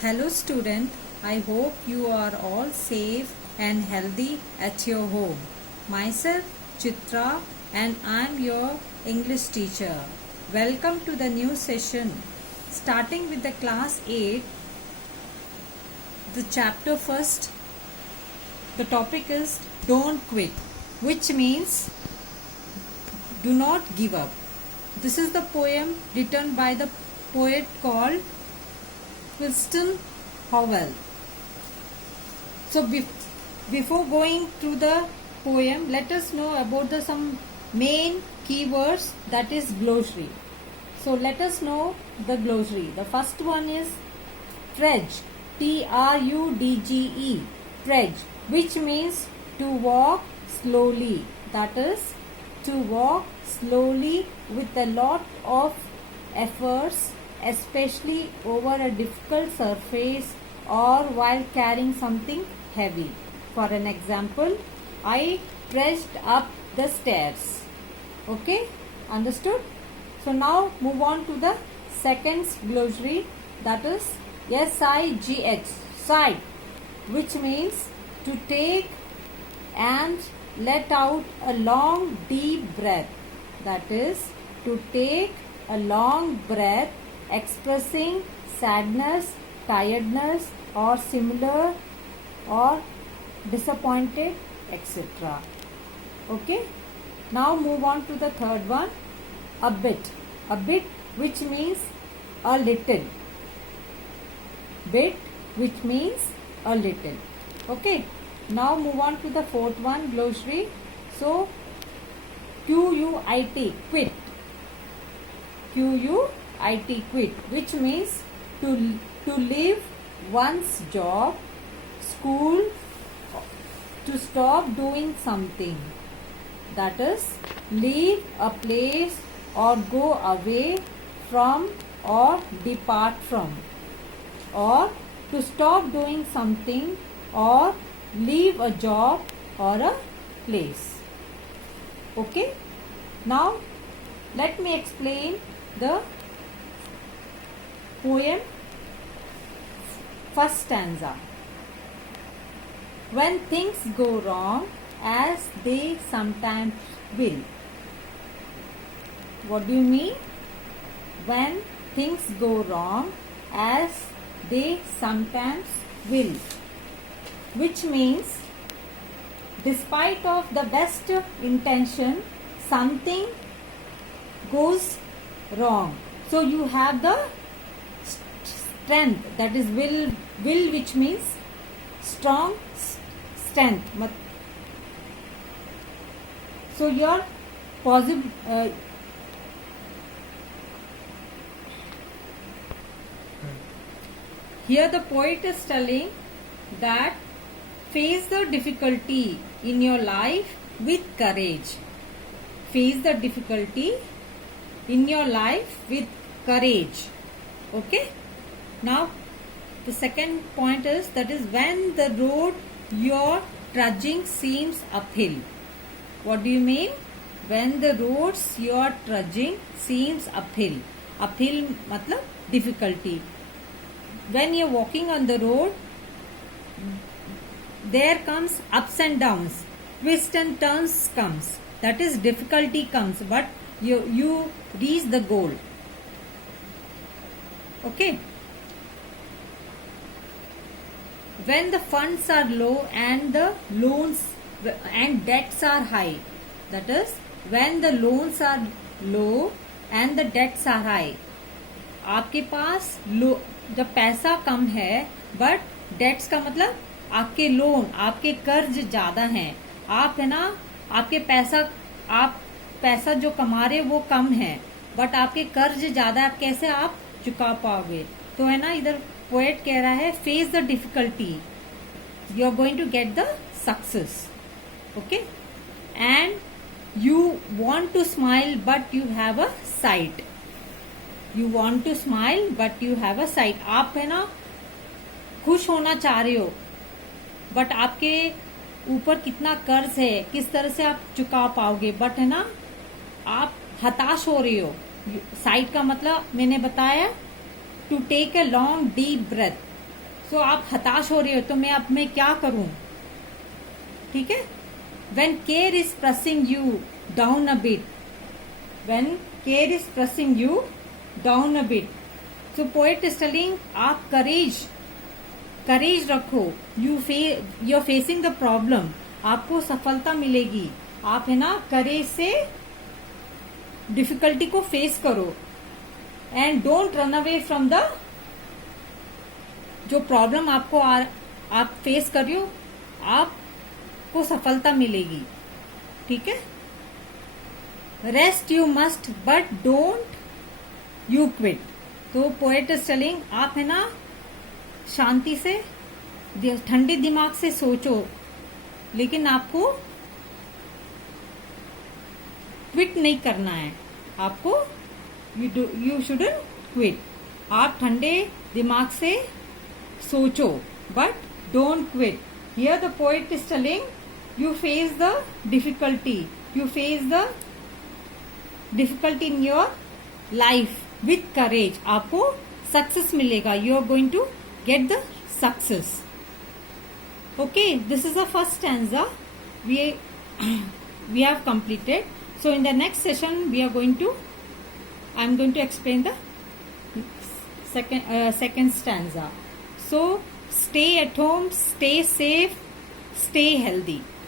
Hello student, I hope you are all safe and healthy at your home. Myself Chitra and I am your English teacher. Welcome to the new session. Starting with the class 8, the chapter first, the topic is don't quit, which means do not give up. This is the poem written by the poet called Winston Howell. So before going to the poem, let us know about some main keywords, that is glossary. So let us know the glossary. The first one is trudge, Trudge, trudge, which means to walk slowly. That is to walk slowly with a lot of efforts, especially over a difficult surface or while carrying something heavy. For an example, I trudged up the stairs. Okay, understood? So now move on to the second glossary, that is SIGH, sigh, which means to take and let out a long deep breath. That is to take a long breath expressing sadness, tiredness or similar or disappointed, etc. Okay. Now move on to the third one, a bit, which means a little, bit which means a little. Okay. Now move on to the fourth one, glossary. So QUIT, quit, QUIT, quit, which means to leave one's job, school, to stop doing something. That is leave a place or go away from or depart from, or to stop doing something or leave a job or a place. Okay. Now let me explain the poem first stanza. When things go wrong, as they sometimes will. What do you mean? When things go wrong, as they sometimes will, which means despite of the best intention, something goes wrong. So you have the strength, that is will, which means strong strength. So your positive here the poet is telling that face the difficulty in your life with courage. Face the difficulty in your life with courage. Okay. Now the second point is, that is when the road you're trudging seems uphill. What do you mean? When the roads you're trudging seems uphill. Uphill matlab difficulty. When you're walking on the road, there comes ups and downs, twists and turns comes. That is difficulty comes, but you reach the goal. Okay. When the funds are low and the loans and debts are high. That is when the loans are low and the debts are high. आपके पास लो जब पैसा कम है, but dates का मतलब आपके loan, आपके कर्ज ज्यादा हैं. आप है ना, आपके आप पैसा जो कमा रहे वो कम है, बट आपके कर्ज ज्यादा, आप कैसे आप चुका पाओगे? तो है ना, इधर पोएट कह रहा है face the difficulty, you are going to get the success. Okay, and you want to smile but you have a sight. You want to smile but you have a sight. आप है ना खुश होना चाह रहे हो, बट आपके ऊपर कितना कर्ज है, किस तरह से आप चुका पाओगे, बट है ना आप हताश हो रहे हो, साइड का मतलब मैंने बताया, to take a long deep breath. So आप हताश हो रहे हो तो अब मैं क्या करूं. ठीक है. When care is pressing you down a bit, when care is pressing you down a bit, so poet is telling आप courage रखो. You're facing the problem, आपको सफलता मिलेगी. आप है ना courage से डिफिकल्टी को फेस करो. And don't run away from the जो प्रॉब्लम आप फेस कर रही हो, आपको सफलता मिलेगी. ठीक है. Rest you must but don't you quit. तो पोएट इज टेलिंग आप है ना शांति से ठंडे दिमाग से सोचो, लेकिन आपको क्विट नहीं करना है. आपको यू शुडंट क्विट. आप ठंडे दिमाग से सोचो but don't quit. Here the poet is telling you face the difficulty, in your life with courage. आपको सक्सेस मिलेगा. You are going to get the success. Okay, this is the first stanza we have completed. So in the next session I am going to explain the second stanza. So stay at home, stay safe, stay healthy.